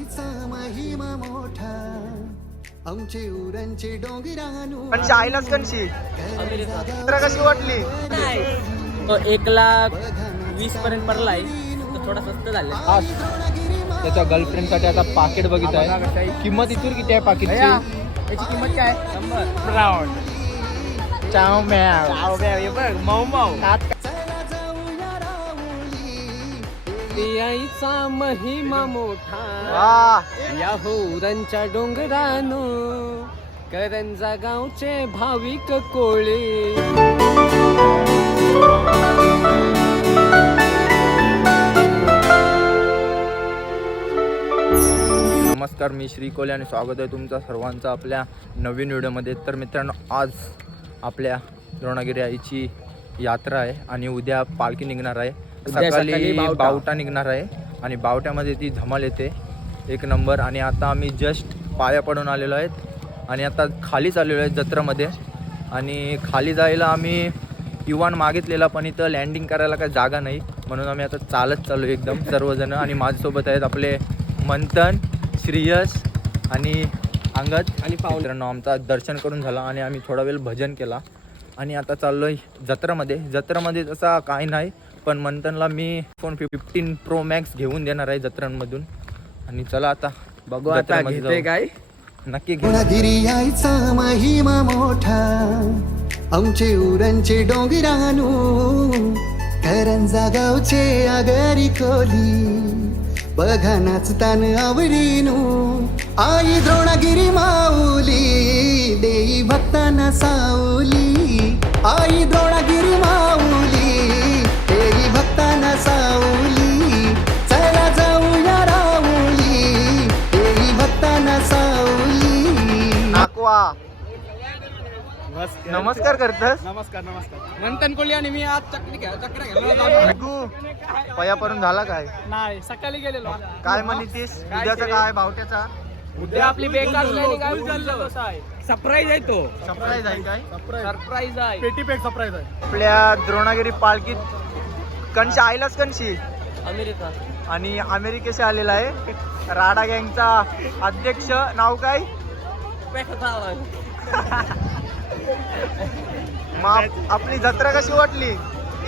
महिमा मोठा. आमचे उरणचे डोंगरानू पण कशी वाटली? तो एक लाख वीस पर्यंत पडलाय. तो थोडा स्वस्त झाला. त्याच्या गर्लफ्रेंडसाठी आता पाकिट बघित आहे किंमत इथून किती आहे पाकिटची याची किंमत काय शंभर. राऊंड. चाव म्याव. बघ मऊ मऊ. यायचा महिमा मोठा. या होरांच्या डोंगरानो करंजा गावचे भाविक कोळे. नमस्कार मी श्री कोले आणि स्वागत आहे तुमचं सर्वांचं आपल्या नवीन व्हिडिओमध्ये. तर मित्रांनो आज आपल्या द्रोणागिरी आईची यात्रा आहे आणि उद्या पालखी निघणार आहे. सकाळी बावटा. निघणार आहे आणि बावट्यामध्ये ती धमाल येते. एक नंबर. आणि आता आम्ही जस्ट पाया पडून आलेलो आहेत. आणि आता खालीच आलेलो आहे जत्रेमध्ये. आणि खाली जायला आम्ही युवान मागितलेला पण इथं लँडिंग करायला काही जागा नाही. म्हणून आम्ही आता चालत चाललो एकदम सर्वजण. आणि माझ्यासोबत आहेत आपले मंथन श्रेयस आणि अंगद. आणि मित्रांनो आमचा दर्शन करून झाला आणि आम्ही थोडा वेळ भजन केला. आणि आता चाललोय जत्रेमध्ये. जत्रेमध्ये तसा काही नाही. पण मंथनला मी फोन फिफ्टीन प्रो मॅक्स घेऊन देणार आहे जत्रांमधून. आणि चला आता बघू आता घेते. काय? नक्की गुणागिरी यायचा महिमा मोठा. आमचे उरणचे डोंगरानू. करंजा गावचे आगरी कोली बघा नाचतान आवडीनू. आई द्रोणागिरी माऊली देई भक्तांना सावली. आई द्रोणागिरी नमस्कार. करतस? नमस्कार नमस्कार. मंथन कोळी आणि मी आज चक्री पया परून झाला काय? नाही सकाळी गेलेलो. काय म्हणतीस उद्याचा काय? भावट्याचा? उद्या आपली बेकार सरप्राईज आहे. तो. सरप्राईज आहे काय? सरप्राईज आहे. पेटी पेट सरप्राईज आहे. आपल्या द्रोणागिरी पालखीत कंशी आईलाच कंशी अमेरिका. आणि अमेरिकेशी आलेला आहे. राडा गँगचा अध्यक्ष नाव काय? मग आपली जत्रा कशी वाटली?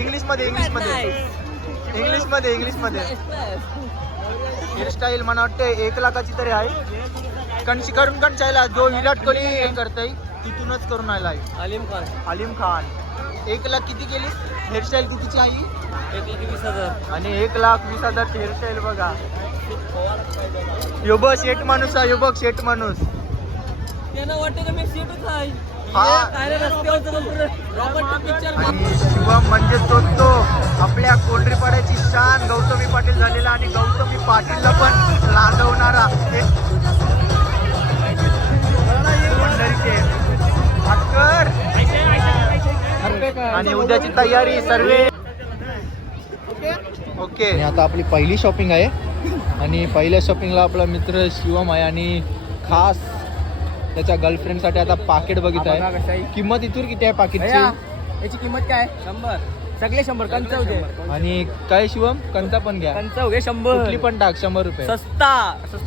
इंग्लिशमध्ये इंग्लिशमध्ये इंग्लिशमध्ये इंग्लिशमध्ये हेअरस्टाईल मला वाटतं एक लाखाची तरी आहे. कणशी करून कंचायला जो विराट कोहली हे करतय तिथूनच करून आलाय. अलीम खान. अलीम खान. एक लाख किती केली? हेअरस्टाईल कितीची आहे? एक लाख वीस हजार. आणि एक लाख वीस हजारची हेअरस्टाईल बघा. यो बघ शेट माणूस आहे यो बघ शेट माणूस. त्यांना वाटतं का मी सीटच आहे? हा. काय रे रस्त्यावर रॉबर्ट पिक्चर आणि शिवम म्हणजे तो तो. आपल्या कोंढरीपाड्याची शान गौतमी पाटील झालेला आणि गौतमी पाटीलला पण लाजवणारा. आणि उद्याची तयारी सर्व. ओके. आता आपली पहिली शॉपिंग आहे. आणि पहिल्या शॉपिंगला आपला मित्र शिवम आहे आणि खास त्याच्या गर्लफ्रेंडसाठी आता पाकिट बघित आहे. किंमत इथून किती आहे पाकिटची याची किंमत काय? शंभर. सगळे शंभर कंच होते आणि काय शिवम? कंचा पण घ्या. कंच होगे शंभर. कुठली पण टाक शंभर रुपये. सस्ता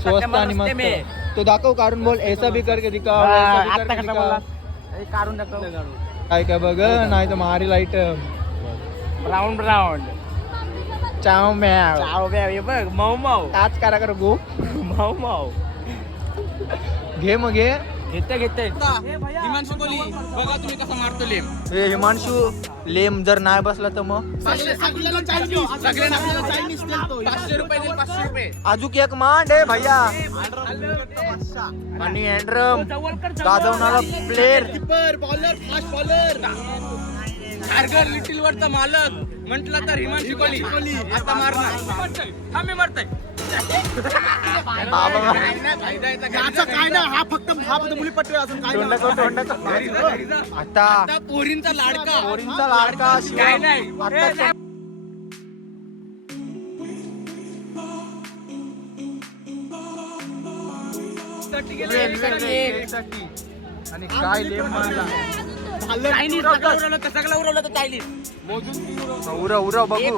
स्वस्त आणि मस्त. तो दाखव काढून बोल. ऐसा भी करके दिखाओ ऐसा भी करके दिखाओ. काढून टाकतो काय काय बघ नाही तर मारी लाइट राऊंड राऊंड चाव मॅव चाव बे हे बघ मऊ मऊ. टाच करा कर गो. मऊ मऊ. घे मग घे. घेते घेते. हिमांशु कोली बघा तुम्ही कसा मारतो लेम. हे हिमांशू लेम जर नाही बसला तर मग? पाचशे रुपये देईल पाचशे रुपये. अजूक एक मांड आहे भैया. आणि अँड्रम गाजवणारा प्लेअर बॉलर फास्ट बॉलर टार्गर लिटिल वरचा मालक. म्हटला तर हिमांशु कोली आता मारणार. हा मी मारताय. बाबा. काय ना हा फक्त हा फक्त मुली पटवेल असून काय तोंडाचं- तोंडाचं. आता आता पोरींचा लाडका. पोरींचा लाडका शिवम. काय नाही. आता. आणि काय लेम मारला चायनीज सगळं उरवलं तर सगळं उरवलं तर चायनीज मोजून उरा उरा बघू.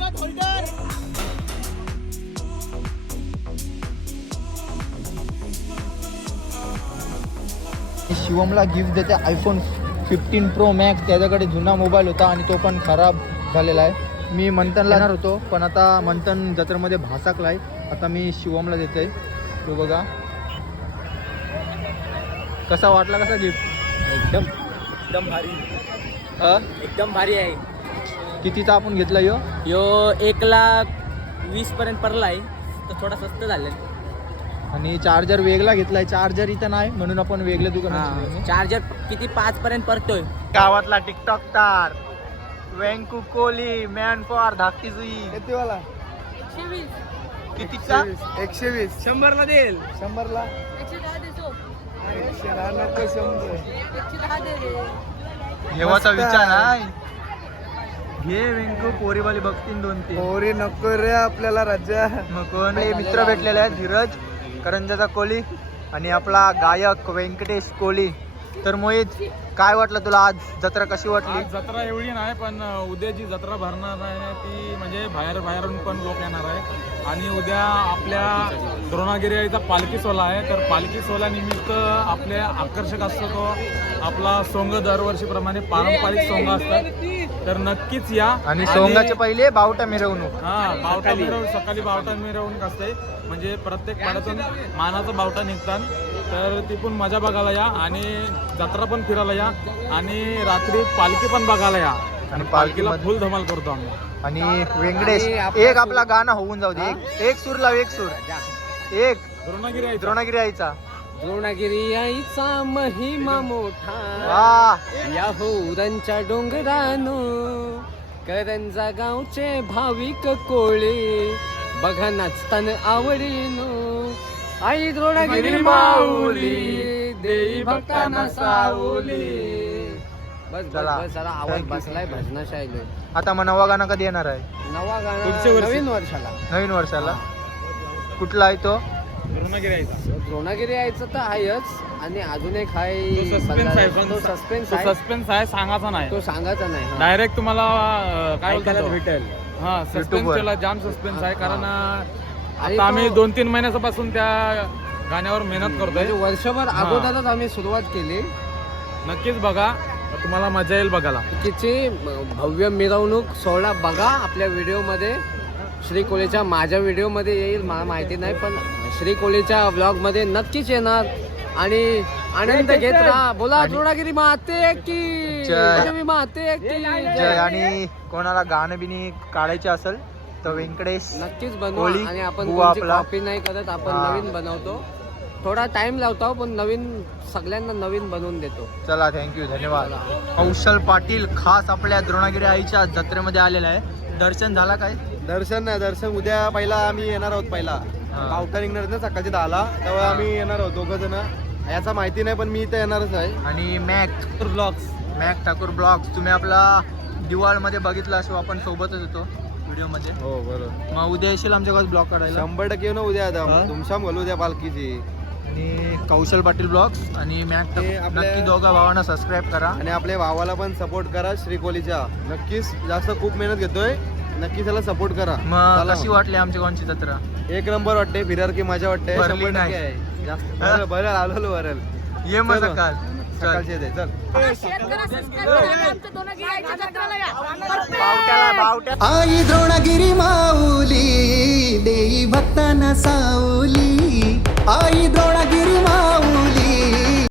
शिवमला गिफ्ट देते आयफोन फिफ्टीन प्रो मॅक्स त्याच्याकडे जुना मोबाईल होता आणि तो पण खराब झालेला आहे. मी मंथनला येणार होतो पण आता मंथन जत्रेमध्ये भासाकला आहे आता मी शिवमला देतोय. तो बघा. कसा वाटला कसा गिफ्ट एकदम एकदम भारी. एकदम भारी आहे. कितीचा आपण घेतला यो? यो एक लाख वीस पर्यंत पडलाय. तर थोडा स्वस्त झाले आणि चार्जर वेगळा घेतलाय. चार्जर इथं नाही म्हणून आपण वेगळ्या दुकानात चार्जर किती पाच पर्यंत पडतोय गावातला TikTok star Venku Kohli man for धाकटी जुई कितीवाला? कितीचा? एकशे वीस शंभरला देईल. शंभरला? एकशे दहा नको शंभर. घेवाचा विचार आहे. घे वेंकू पोरीवाली बघतीन दोन तीन पोरी नको रे आपल्याला राजा. मग कोण हे मित्र भेटलेले आहेत धीरज. करंजाचा कोहली आणि आपला गायक व्यंकटेश कोहली. तर मोहित काय वाटलं तुला आज? जत्रा कशी वाटली? आज जत्रा एवढी नाही पण उद्या जी जत्रा भरणार आहे ती म्हणजे बाहेर बाहेरून पण लोक येणार आहे आणि उद्या आपल्या द्रोणागिरीचा पालखी सोहळा आहे. तर पालखी सोहळ्यानिमित्त आपले आकर्षक असतो तो आपला सोंग दरवर्षीप्रमाणे पारंपरिक सोंग असतात. तर नक्कीच या. आणि सोंगाचे पहिले बावटा मिरवणूक. हा बावटा मिरवून सकाळी बावटा मिरवणूक असते. म्हणजे प्रत्येक पाड्यातून मानाचा बावटा निघतात. तर ती पण मजा बघायला या आणि जत्रा पण फिरायला या. आणि रात्री पालखी पण बघायला या. आणि पालखीला फुल धमाल करतो आम्ही. आणि व्यंकटेश एक आपला गाणं होऊन जाऊ दे. एक- सूर लाव एक सूर. एक. द्रोणागिरी द्रोणागिरी आईचा. द्रोणागिरी आईचा महिमा मोठा. या होरांच्या डोंगरानो करंजा गावचे भाविक कोळे बघा नाचतान आवडीनो. आई द्रोणागिरी माऊली देई भक्तांना सावली. बस बस चला. बस जरा आवाज Thank you. बसलाय भजना शायलोय आता मग नवा गाणं कधी येणार आहे? नवा पुढच्या गाणं वर्षी. नवीन वर्षाला. नवीन वर्षाला. कुठला आहे तो? द्रोणागिरी यायचं तर आहेच. आणि अजून एक तो आहे सस्पेन्स आहे पण सस्पेन्स आहे. सस्पेन्स आहे सांगायचा नाही. तो सांगायचा नाही हा. डायरेक्ट तुम्हाला अं, काय ऐकायला बोलतात भेटेल. हा. सस्पेन्स त्याला जाम सस्पेन्स आहे कारण अं, आणि आता आम्ही तो- दोन तीन महिन्यापासून त्या गाण्यावर मेहनत करतोय. म्हणजे वर्षभर हा. अगोदरच आम्ही सुरुवात केली. नक्कीच बघा तुम्हाला मजा येईल बघायला. तिची भव्य मिरवणूक सोहळा बघा आपल्या व्हिडिओमध्ये श्री कोलेच्या माझ्या व्हिडिओमध्ये येईल मला माहिती नाही पण श्री कोलेच्या ब्लॉगमध्ये नक्कीच येणार. आणि आनंद घेत राहा. बोला द्रोणागिरी माते की. जय. माते की. जय. आणि कोणाला गाणं बिनी काढायचे असेल तर व्यंकटेश नक्कीच बनवा. आणि आपण. कॉपी नाही करत आपण. नवीन बनवतो. थोडा टाइम लावतो पण नवीन सगळ्यांना नवीन बनवून देतो. चला थँक्यू धन्यवाद. कौशल पाटील खास आपल्या द्रोणागिरी आईच्या जत्रेमध्ये आलेला आहे. दर्शन झाला काय? दर्शन नाही दर्शन उद्या पहिला आम्ही येणार आहोत पहिला. पावटा निघणार ना सकाळची दहाला. तेव्हा आम्ही येणार आहोत दोघं जण. याचा माहिती नाही पण मी इथे येणारच आहे. आणि Mac blogs. Mac Thakur blogs. तुम्ही आपला दिवाळमध्ये बघितला असो आपण सोबतच होतो व्हिडिओमध्ये. हो बरोबर. मग उद्या येशील आमच्याकडे ब्लॉग काढायला? शंभर टक्के येऊ ना उद्या? आता. तुमशाम घालू उद्या पालखीची. आणि कौशल पाटील ब्लॉग्स आणि मॅक ते ठाकूर आपल्या- नक्की दोघा भावांना सबस्क्राईब करा. आणि आपल्या भावाला पण सपोर्ट करा श्रीकोलीच्या. नक्कीच जास्त खूप मेहनत घेतोय. नक्की त्याला सपोर्ट करा. मग कशी वाटली आमच्या कोणची जत्रा? एक नंबर वाटते फिरार की मजा वाटते. शंभर. टक्के आहे. जास्त बरं बरं आलो बरं ये मग चलो. सकाळ. सकाळची येते आई द्रोणागिरी माऊली देई भक्तांना सावली. आई द्रोणागिरी माऊ